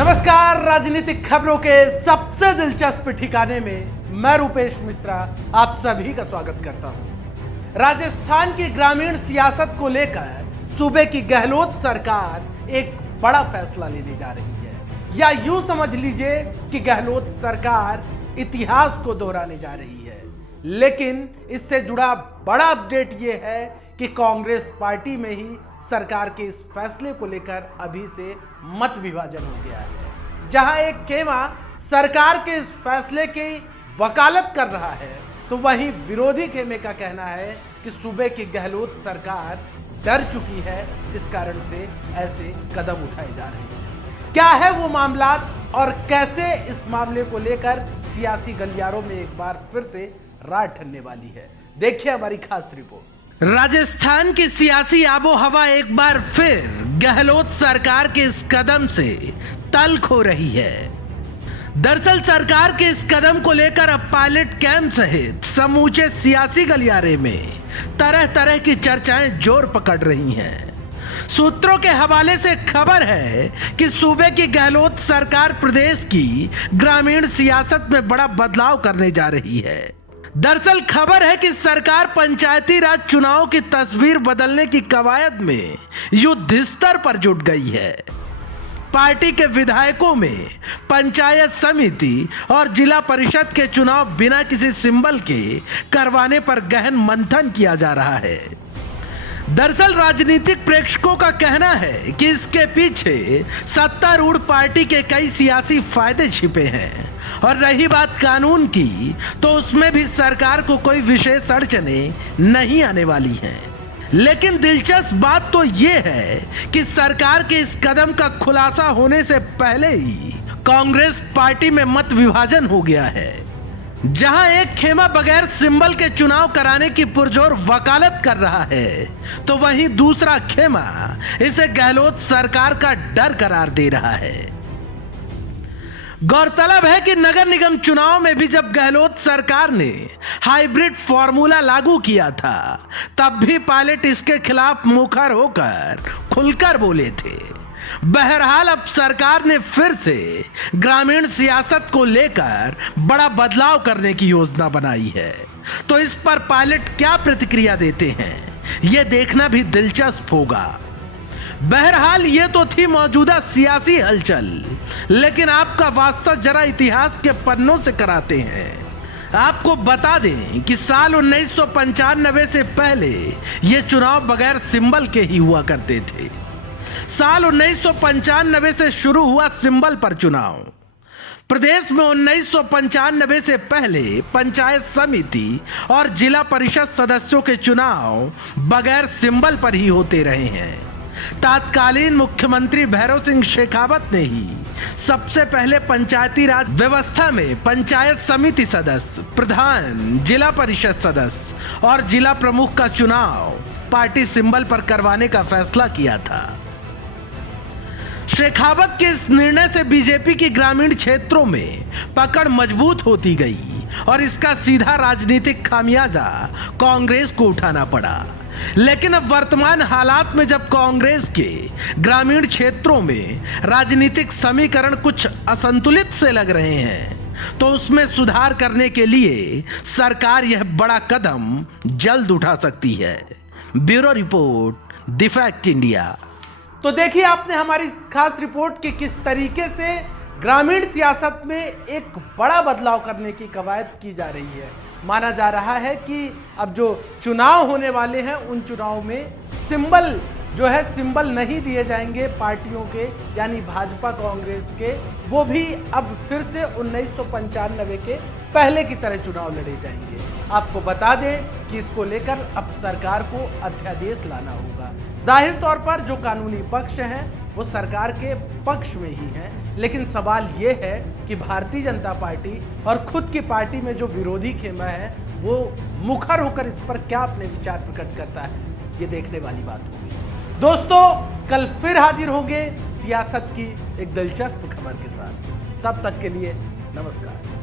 नमस्कार, राजनीतिक खबरों के सबसे दिलचस्प ठिकाने में मैं रूपेश मिश्रा आप सभी का स्वागत करता हूं। राजस्थान की ग्रामीण सियासत को लेकर सूबे की गहलोत सरकार एक बड़ा फैसला लेने जा रही है, या यूं समझ लीजिए कि गहलोत सरकार इतिहास को दोहराने जा रही है। लेकिन इससे जुड़ा बड़ा अपडेट यह है कि कांग्रेस पार्टी में ही सरकार के इस फैसले को लेकर अभी से मत विभाजन हो गया है। जहां एक खेमा सरकार के इस फैसले की वकालत कर रहा है, तो वहीं विरोधी खेमे का कहना है कि सूबे की गहलोत सरकार डर चुकी है, इस कारण से ऐसे कदम उठाए जा रहे हैं। क्या है वो मामला और कैसे इस मामले को लेकर सियासी गलियारों में एक बार फिर से रार ठनने वाली है, देखिए हमारी खास रिपोर्ट। राजस्थान की सियासी आबो हवा एक बार फिर गहलोत सरकार के इस कदम से तल्ख हो रही है। दरअसल सरकार के इस कदम को लेकर अब पायलट कैंप सहित समूचे सियासी गलियारे में तरह तरह की चर्चाएं जोर पकड़ रही हैं। सूत्रों के हवाले से खबर है कि सूबे की गहलोत सरकार प्रदेश की ग्रामीण सियासत में बड़ा बदलाव करने जा रही है। दरअसल खबर है कि सरकार पंचायती राज चुनाव की तस्वीर बदलने की कवायद में युद्ध स्तर पर जुट गई है। पार्टी के विधायकों में पंचायत समिति और जिला परिषद के चुनाव बिना किसी सिंबल के करवाने पर गहन मंथन किया जा रहा है। दरअसल राजनीतिक प्रेक्षकों का कहना है कि इसके पीछे सत्तारूढ़ पार्टी के कई सियासी फायदे छिपे हैं, और रही बात कानून की, तो उसमें भी सरकार को कोई विशेष अड़चनें नहीं आने वाली हैं। लेकिन दिलचस्प बात तो यह है कि सरकार के इस कदम का खुलासा होने से पहले ही कांग्रेस पार्टी में मत विभाजन हो गया है। जहां एक खेमा बगैर सिंबल के चुनाव कराने की पुरजोर वकालत कर रहा है, तो वहीं दूसरा खेमा इसे गहलोत सरकार का डर करार दे रहा है। गौरतलब है कि नगर निगम चुनाव में भी जब गहलोत सरकार ने हाइब्रिड फॉर्मूला लागू किया था, तब भी पायलट इसके खिलाफ मुखर होकर खुलकर बोले थे। बहरहाल अब सरकार ने फिर से ग्रामीण सियासत को लेकर बड़ा बदलाव करने की योजना बनाई है, तो इस पर पायलट क्या प्रतिक्रिया देते हैं, यह देखना भी दिलचस्प होगा। बहरहाल ये तो थी मौजूदा सियासी हलचल, लेकिन आपका वास्ता जरा इतिहास के पन्नों से कराते हैं। आपको बता दें कि साल 1995 से पहले ये चुनाव बगैर सिंबल के ही हुआ करते थे। साल 1995 से शुरू हुआ सिंबल पर चुनाव। प्रदेश में 1995 से पहले पंचायत समिति और जिला परिषद सदस्यों के चुनाव बगैर सिंबल पर ही होते रहे हैं। तत्कालीन मुख्यमंत्री भैरव सिंह शेखावत ने ही सबसे पहले पंचायती राज व्यवस्था में पंचायत समिति सदस्य, प्रधान, जिला परिषद सदस्य और जिला प्रमुख का चुनाव पार्टी सिंबल पर करवाने का फैसला किया था। शेखावत के इस निर्णय से बीजेपी की ग्रामीण क्षेत्रों में पकड़ मजबूत होती गई और इसका सीधा राजनीतिक खामियाजा कांग्रेस को उठाना पड़ा। लेकिन अब वर्तमान हालात में जब कांग्रेस के ग्रामीण क्षेत्रों में राजनीतिक समीकरण कुछ असंतुलित से लग रहे हैं, तो उसमें सुधार करने के लिए सरकार यह बड़ा कदम जल्द उठा सकती है। Bureau report, the fact India. तो देखिए आपने हमारी खास रिपोर्ट कि किस तरीके से ग्रामीण सियासत में एक बड़ा बदलाव करने की कवायद की जा रही है। माना जा रहा है कि अब जो चुनाव होने वाले हैं, उन चुनाव में सिंबल जो है, सिंबल नहीं दिए जाएंगे पार्टियों के, यानी भाजपा कांग्रेस के, वो भी अब फिर से 1995 के पहले की तरह चुनाव लड़े जाएंगे। आपको बता दें कि इसको लेकर अब सरकार को अध्यादेश लाना होगा। जाहिर तौर पर जो कानूनी पक्ष हैं वो सरकार के पक्ष में ही हैं, लेकिन सवाल ये है कि भारतीय जनता पार्टी और खुद की पार्टी में जो विरोधी खेमा है वो मुखर होकर इस पर क्या अपने विचार प्रकट करता है, ये देखने वाली बात होगी। दोस्तों, कल फिर हाजिर होंगे सियासत की एक दिलचस्प खबर के साथ। तब तक के लिए नमस्कार।